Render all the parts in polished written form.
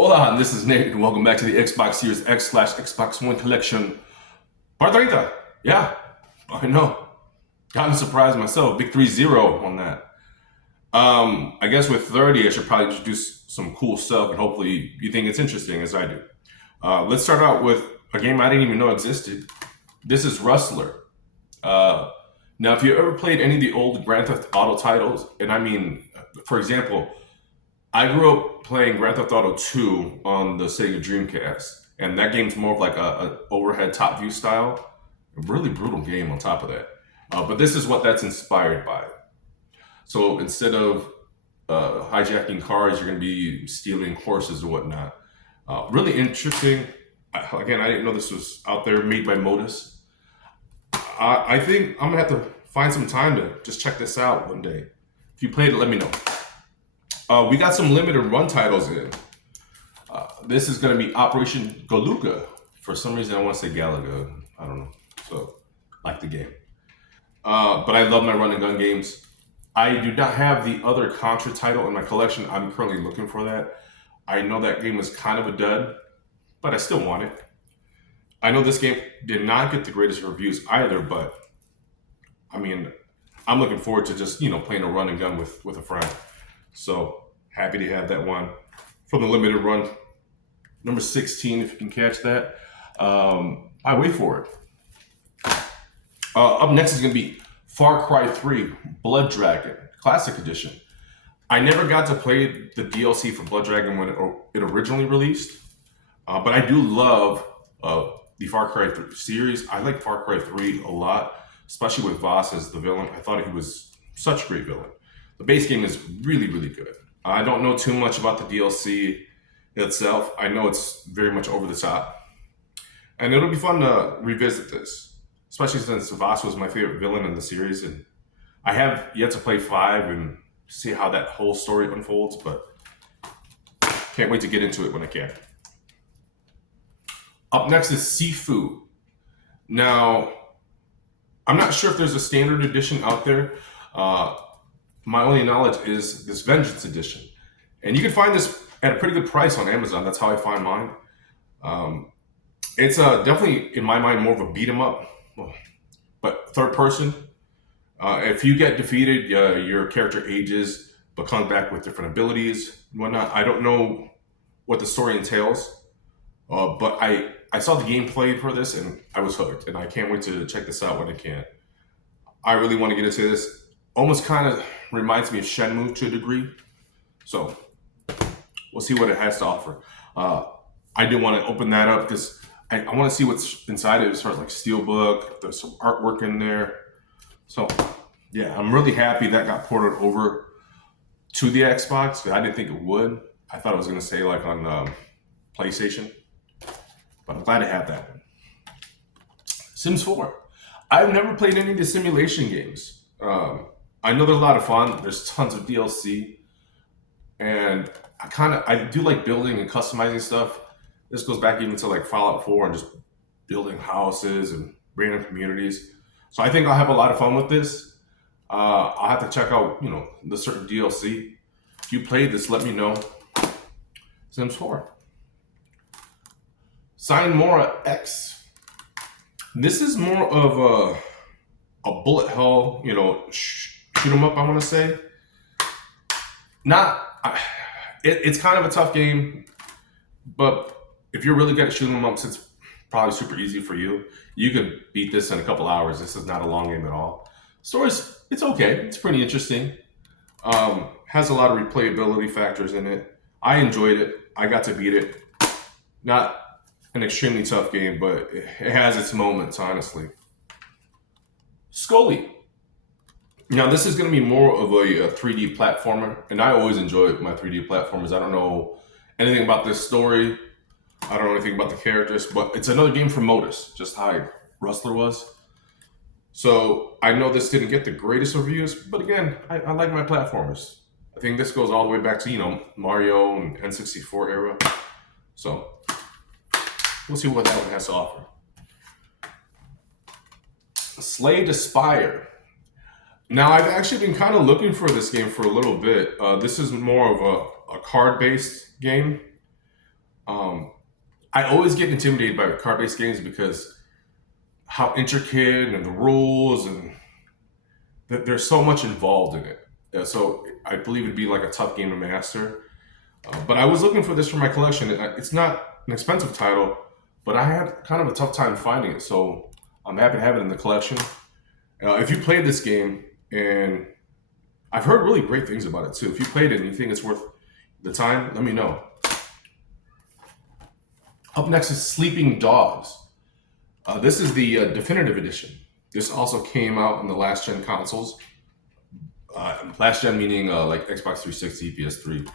Hola, this is Nate, and welcome back to the Xbox Series X/Xbox One Collection. Part Treinta. Yeah, I know. Kind of surprised myself. Big 3-0 on that. I guess with 30, I should probably introduce some cool stuff, and hopefully you think it's interesting as I do. Let's start out with a game I didn't even know existed. This is Rustler. Uh, Now, if you ever played any of the old Grand Theft Auto titles, and I mean, for example, I grew up playing Grand Theft Auto 2 on the Sega Dreamcast, and that game's more of like a overhead top view style. A really brutal game on top of that. But this is what that's inspired by. So instead of hijacking cars, you're going to be stealing horses or whatnot. Really interesting. Again, I didn't know this was out there, made by Modus. I think I'm going to have to find some time to just check this out one day. If you played it, let me know. We got some limited run titles in. This is going to be Operation Galuga. For some reason, I want to say Galaga. I don't know. So, like the game. But I love my run and gun games. I do not have the other Contra title in my collection. I'm currently looking for that. I know that game was kind of a dud, but I still want it. I know this game did not get the greatest reviews either, but I mean, I'm looking forward to just, playing a run and gun with a friend. So happy to have that one from the limited run. Number 16, if you can catch that. I wait for it. Up next is going to be Far Cry 3 Blood Dragon Classic Edition. I never got to play the DLC for Blood Dragon when it originally released, but I do love the Far Cry 3 series. I like Far Cry 3 a lot, especially with Voss as the villain. I thought he was such a great villain. The base game is really, really good. I don't know too much about the DLC itself. I know it's very much over the top. And it'll be fun to revisit this, especially since Voss was my favorite villain in the series. And I have yet to play 5 and see how that whole story unfolds, but can't wait to get into it when I can. Up next is Sifu. Now, I'm not sure if there's a standard edition out there. My only knowledge is this Vengeance Edition. And you can find this at a pretty good price on Amazon. That's how I find mine. It's definitely, in my mind, more of a beat 'em up, but third person. If you get defeated, your character ages, but comes back with different abilities and whatnot. I don't know what the story entails, but I saw the gameplay for this and I was hooked, and I can't wait to check this out when I can. I really want to get into this. Almost kind of reminds me of Shenmue to a degree. So we'll see what it has to offer. I do want to open that up because I want to see what's inside it as far as like steelbook. There's some artwork in there. So yeah, I'm really happy that got ported over to the Xbox. I didn't think it would. I thought it was going to stay like on PlayStation. But I'm glad to have that one. Sims 4. I've never played any of the simulation games. I know they're a lot of fun. There's tons of DLC. And I do like building and customizing stuff. This goes back even to like Fallout 4 and just building houses and random communities. So I think I'll have a lot of fun with this. I'll have to check out, the certain DLC. If you played this, let me know. Sims 4. Mora X. This is more of a bullet hell, shoot 'em up, I want to say. It's kind of a tough game, but if you're really good at shooting them up, it's probably super easy for you. You could beat this in a couple hours. This is not a long game at all. Story's, it's okay. It's pretty interesting. Has a lot of replayability factors in it. I enjoyed it. I got to beat it. Not an extremely tough game, but it has its moments, honestly. Scully. Now, this is going to be more of a 3D platformer, and I always enjoy my 3D platformers. I don't know anything about this story. I don't know anything about the characters, but it's another game from Modus, just how Rustler was. So I know this didn't get the greatest reviews, but again, I like my platformers. I think this goes all the way back to, Mario and N64 era. So we'll see what that one has to offer. Slay the Spire. Now, I've actually been kind of looking for this game for a little bit. This is more of a card-based game. I always get intimidated by card-based games because how intricate and the rules and there's so much involved in it. So I believe it'd be like a tough game to master. But I was looking for this for my collection. It's not an expensive title, but I had kind of a tough time finding it. So I'm happy to have it in the collection. If you played this game, and I've heard really great things about it too. If you played it and you think it's worth the time, let me know. Up next is Sleeping Dogs. This is the definitive edition. This also came out on the last gen consoles. Last gen meaning like Xbox 360, PS3.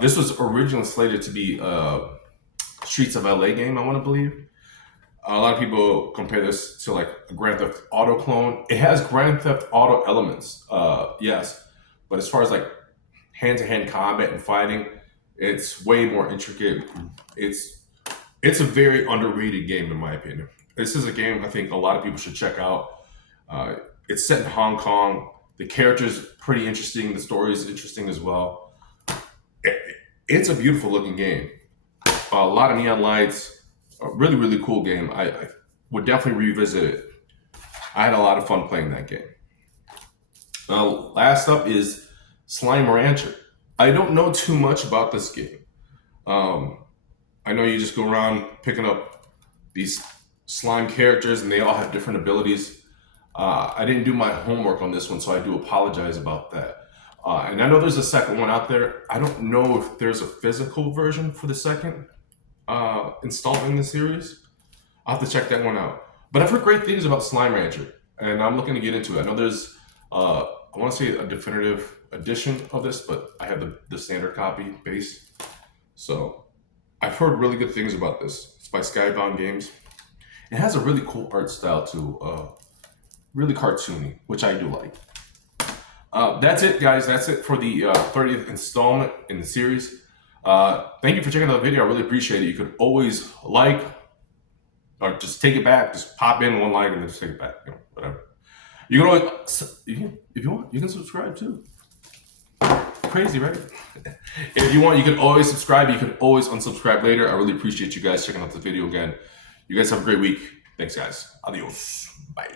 This was originally slated to be a Streets of LA game, I want to believe. A lot of people compare this to like a Grand Theft Auto clone. It has Grand Theft Auto elements, yes. But as far as like hand-to-hand combat and fighting, it's way more intricate. It's a very underrated game in my opinion. This is a game I think a lot of people should check out. It's set in Hong Kong. The character's pretty interesting. The story is interesting as well. It's a beautiful looking game. A lot of neon lights. A really, really cool game. I would definitely revisit it. I had a lot of fun playing that game. Last up is Slime Rancher. I don't know too much about this game. I know you just go around picking up these slime characters and they all have different abilities. I didn't do my homework on this one, so I do apologize about that. And I know there's a second one out there. I don't know if there's a physical version for the second installment in the series. I'll have to check that one out. But I've heard great things about Slime Rancher, and I'm looking to get into it. I know there's, I want to say a definitive edition of this, but I have the standard copy base. So I've heard really good things about this. It's by Skybound Games. It has a really cool art style too, really cartoony, which I do like. That's it, guys. That's it for the 30th installment in the series. Thank you for checking out the video. I really appreciate it. You could always like, or just take it back. Just pop in one like and then just take it back. You know, whatever. You can always, if you want, you can subscribe too. Crazy, right? If you want, you can always subscribe. You can always unsubscribe later. I really appreciate you guys checking out the video again. You guys have a great week. Thanks, guys. Adios. Bye.